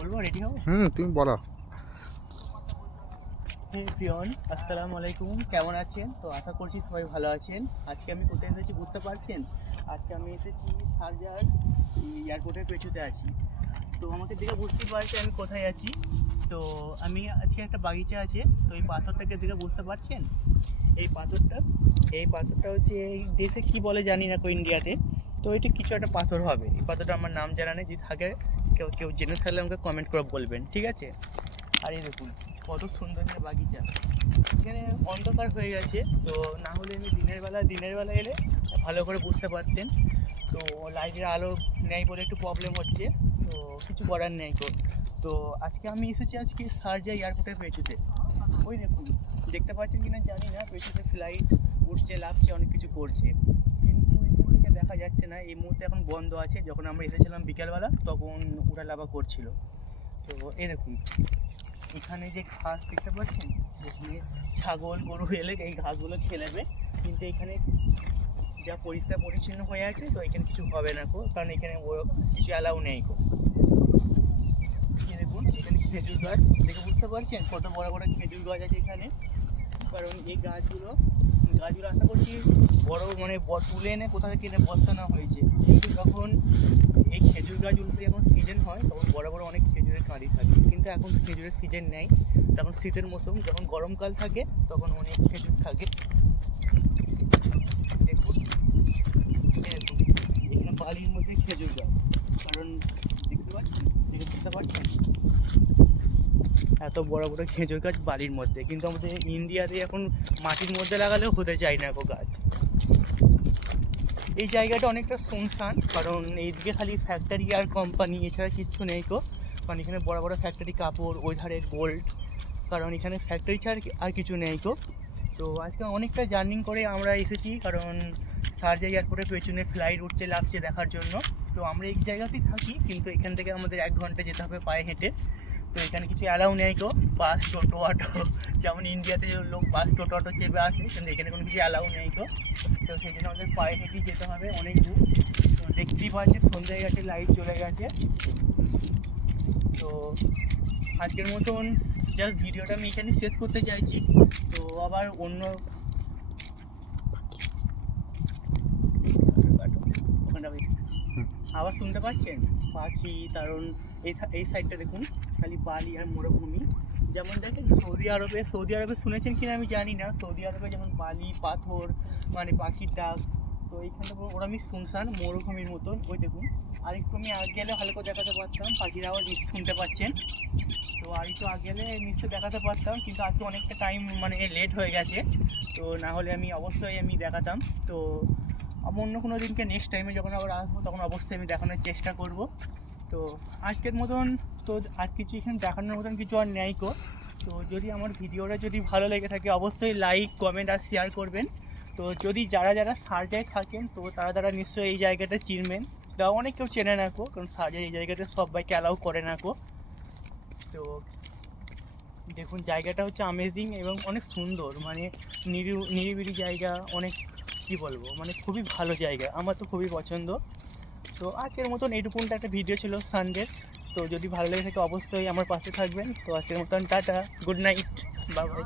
বলবো রেডি হবো? তুমি বলো। হে প্রিয়ন, আসসালামু আলাইকুম। কেমন আছেন? তো আশা করছি সবাই ভালো আছেন। আজকে আমি কোথায় এসেছি বুঝতে পারছেন? আজকে আমি এসেছি শারজার এয়ারপোর্টের পেছুতে আছি। তো আমাকে দেখে বুঝতেই পারছেন আমি কোথায় আছি। তো আমি আজকে একটা বাগিচা আছে, তো এই পাথরটাকে দেখে বুঝতে পারছেন? এই পাথরটা হচ্ছে এই দেশে কি বলে জানি না, ইন্ডিয়াতে। তো এটা কিছু একটা পাথর হবে। এই পাথরটা আমার নাম জানা নেই, যদি থাকে কেউ কেউ জেনে থাকলে আমাকে কমেন্ট করে বলবেন, ঠিক আছে? আর এই দেখুন কত সুন্দর একটা বাগিচা। এখানে অন্ধকার হয়ে গেছে, তো না হলে আমি দিনের বেলা এলে ভালো করে বুঝতে পারতেন। তো লাইটের আলো নেই বলে একটু প্রবলেম হচ্ছে, তো কিছু করার নেই। তো আজকে আমি এসেছি শারজা এয়ারপোর্টের পেছুতে। ওই দেখুন, দেখতে পাচ্ছেন কিনা জানি না, পেছুতে ফ্লাইট উঠছে, লাফছে, অনেক কিছু করছে, কিন্তু এইগুলো থেকে দেখা যাচ্ছে না। এই মুহূর্তে এখন বন্ধ আছে। যখন আমরা এসেছিলাম বিকেলবেলা তখন উড়া লাফা করছিল। তো এই দেখুন, এখানে যে ঘাস দেখতে পাচ্ছেন, যেখানে ছাগল গরু এলে এই ঘাসগুলো খেয়ে নেবে, কিন্তু এখানে যা পরিষ্কার পরিচ্ছন্ন হয়ে আছে, তো এখানে কিছু হবে না কারণ এখানে কিছু অ্যালাউ নেই দেখুন এখানে খেজুর গাছ দেখে বুঝতে পারছেন কত বড় বড় খেজুর গাছ আছে এখানে। কারণ এই গাছগুলো আশা করছি বড় তুলে এনে কোথাও কিনে বসানো হয়েছে, কিন্তু যখন এই খেজুর গাছগুলোতে যখন সিজন হয় তখন বড় বড় অনেক খেজুরের কাঁড়ি থাকে, কিন্তু এখন খেজুরের সিজন নেই। তখন শীতের মৌসুম, যখন গরমকাল থাকে তখন অনেক খেজুর থাকে। দেখুন এখানে বালির মধ্যে খেজুর গাছ, কারণ দেখতে পাচ্ছেন এত বড় বড় খেজুর গাছ বালির মধ্যে, কিন্তু আমাদের ইন্ডিয়াতে এখন মাটির মধ্যে লাগালেও হতে চায় না গাছ। এই জায়গাটা অনেকটা শুনশান, কারণ এইদিকে খালি ফ্যাক্টরি আর কোম্পানি, এছাড়া কিচ্ছু নেই কারণ এখানে বড় বড় ফ্যাক্টরি, কাপড়, ওই ধারে গোল্ড, কারণ এখানে ফ্যাক্টরি ছাড়া আর কিছু নেই তো আজকে অনেকটা জার্নি করে আমরা এসেছি, কারণ শারজা এয়ারপোর্টের পেছনে ফ্লাইট উঠছে লাফছে দেখার জন্য। তো আমরা এই জায়গাতেই থাকি, কিন্তু এখান থেকে আমাদের 1 ঘন্টা যেতে হবে পায়ে হেঁটে। তো এখানে কিছু অ্যালাউ নেই বাস, টোটো, অটো, যেমন ইন্ডিয়াতে লোক বাস, টোটো, অটো চেপে আসে, কিন্তু এখানে কোনো কিছু অ্যালাউ নেই তো সেই জন্য আমাদের পায়ে হেঁটেই যেতে হবে অনেক দূর। তো দেখতেই পাচ্ছেন সন্ধ্যা হয়ে গেছে, লাইট চলে গেছে। তো আজকের মতন জাস্ট ভিডিওটা আমি এখানে শেষ করতে চাইছি। তো আবার অন্য আবার শুনতে পাচ্ছেন পাখি, কারণ এই সাইডটা দেখুন খালি বালি আর মরুভূমি। যেমন দেখেন সৌদি আরবে শুনেছেন কিনা আমি জানি না, সৌদি আরবে যেমন বালি পাথর পাখির ডাক, তো এইখানটা ওরা শুনশান মরুভূমির মতন। ওই দেখুন আরেকটু আমি আগে গেলে ভালো করে দেখাতে পারতাম, পাখির আওয়াজ শুনতে পাচ্ছেন। তো আর একটু আগে গেলে নিশ্চয়ই দেখাতে পারতাম, কিন্তু আজকে অনেকটা টাইম লেট হয়ে গেছে, তো না হলে আমি অবশ্যই দেখাতাম। তো অন্য কোনো দিনকে নেক্সট টাইমে যখন আবার আসবো তখন অবশ্যই আমি দেখানোর চেষ্টা করব। তো আজকের মতন তো আর কিছু এখানে দেখানোর মতন কিছু আর নেই তো যদি আমার ভিডিওটা যদি ভালো লেগে থাকে অবশ্যই লাইক, কমেন্ট আর শেয়ার করবেন। তো যদি যারা শারজায় থাকেন তো তারা নিশ্চয়ই এই জায়গাটা চিনবেন, তা অনেক কেউ চেনে না কারণ শারজায় এই জায়গাটা সবাইকে অ্যালাউ করে না তো দেখুন জায়গাটা হচ্ছে আমেজিং এবং অনেক সুন্দর, নিরিবিলি জায়গা, অনেক কি বলবো খুবই ভালো জায়গা, আমার তো খুবই পছন্দ। তো আজকের মতন এইটুকুনটা একটা ভিডিও ছিল সানডে। তো যদি ভালো লেগে থাকে অবশ্যই আমার পাশে থাকবেন। তো আজকের মতন tata, good night, bye bye.